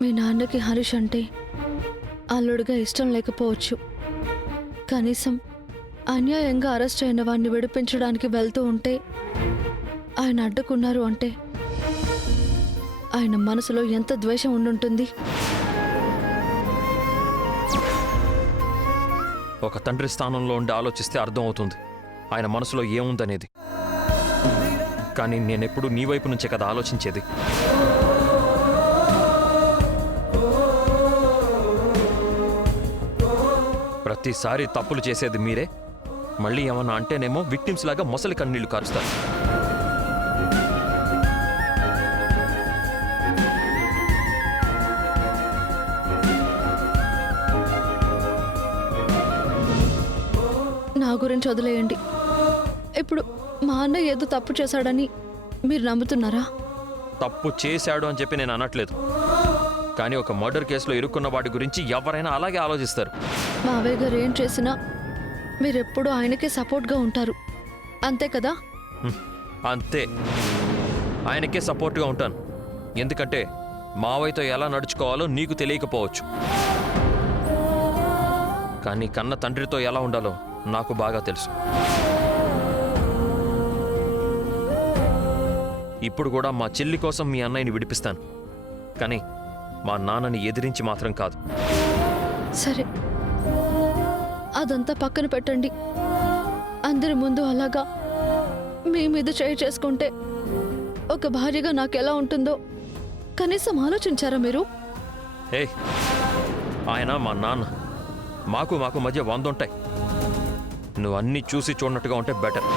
మీ నాన్నకి హరీష్ అంటే అల్లుడిగా ఇష్టం లేకపోవచ్చు. కనీసం అన్యాయంగా అరెస్ట్ అయిన వాడిని విడిపించడానికి వెళ్తూ ఉంటే ఆయన అడ్డుకున్నారు అంటే ఆయన మనసులో ఎంత ద్వేషం ఉండుంటుంది. ఒక తండ్రి స్థానంలో ఉండి ఆలోచిస్తే అర్థమవుతుంది ఆయన మనసులో ఏముందనేది. కానీ నేనెప్పుడు నీ వైపు నుంచే కదా ఆలోచించేది. ప్రతిసారి తప్పులు చేసేది మీరే. మళ్ళీ ఏమన్నా అంటేనేమో విక్టిమ్స్ లాగా మొసలి కన్నీళ్లు కారుస్తారు. నా గురించి వదిలేయండి. ఇప్పుడు మా అన్నయ్య ఏదో తప్పు చేశాడని మీరు నమ్ముతున్నారా? తప్పు చేశాడు అని చెప్పి నేను అనట్లేదు. కానీ ఒక మర్డర్ కేసులో ఇరుక్కున్న వాటి గురించి ఎవరైనా అలాగే ఆలోచిస్తారు. మావయ్య గారు ఏం చేసినా మీరెప్పుడు ఆయనకే సపోర్ట్గా ఉంటారు, అంతే కదా? అంతే, ఆయనకే సపోర్ట్గా ఉంటాను. ఎందుకంటే మావయ్యతో ఎలా నడుచుకోవాలో నీకు తెలియకపోవచ్చు, కానీ కన్న తండ్రితో ఎలా ఉండాలో నాకు బాగా తెలుసు. ఇప్పుడు కూడా మా చెల్లి కోసం మీ అన్నయ్యని విడిపిస్తాను, కానీ మా నాన్నని ఎదిరించి మాత్రం కాదు. సరే, అదంతా పక్కన పెట్టండి. అందరి ముందు అలాగా మీ మీద చేయి చేసుకుంటే ఒక భార్యగా నాకెలా ఉంటుందో కనీసం ఆలోచించారా మీరు? ఏ, ఆయన మా నాన్న. మాకు మధ్య 100 ఉంటాయి. నువ్వు అన్నీ చూసి చూడనట్టుగా ఉంటే బెటర్.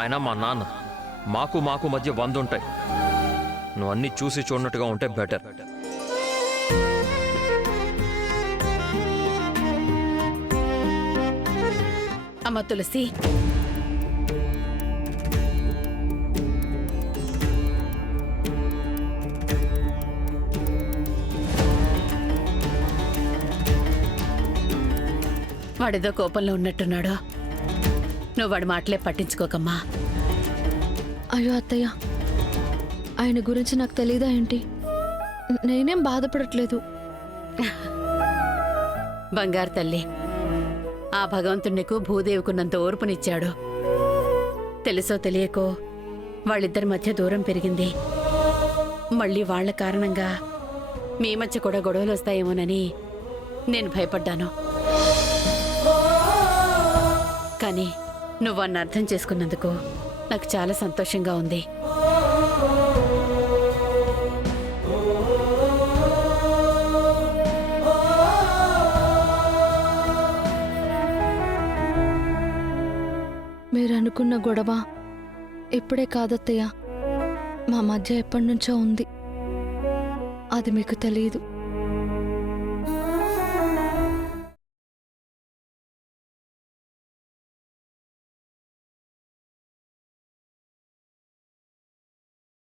ఆయన మా నాన్న. మాకు మధ్య 100 ఉంటాయి. నువ్వు అన్నీ చూసి చూడనట్టుగా ఉంటే బెటర్. అమ్మ తులసి, వాడేదో కోపంలో ఉన్నట్టున్నాడు. నువ్వు వాడి మాటలే పట్టించుకోకమ్మా. అయ్యో అత్తయ్య, ఆయన గురించి నాకు తెలీదా ఏంటి? నేనేం బాధపడట్లేదు. బంగారు తల్లి, ఆ భగవంతుడు నీకు భూదేవికున్నంత ఓర్పునిచ్చాడు. తెలుసో తెలియకో వాళ్ళిద్దరి మధ్య దూరం పెరిగింది. మళ్ళీ వాళ్ల కారణంగా మీ మధ్య కూడా గొడవలు వస్తాయేమోనని నేను భయపడ్డాను. కానీ నువ్వన్న అర్థం చేసుకున్నందుకు నాకు చాలా సంతోషంగా ఉంది. మీరు అనుకున్న గొడవ ఇప్పుడే కాదత్తయ్య, మా మధ్య ఎప్పటి నుంచో ఉంది. అది మీకు తెలియదు.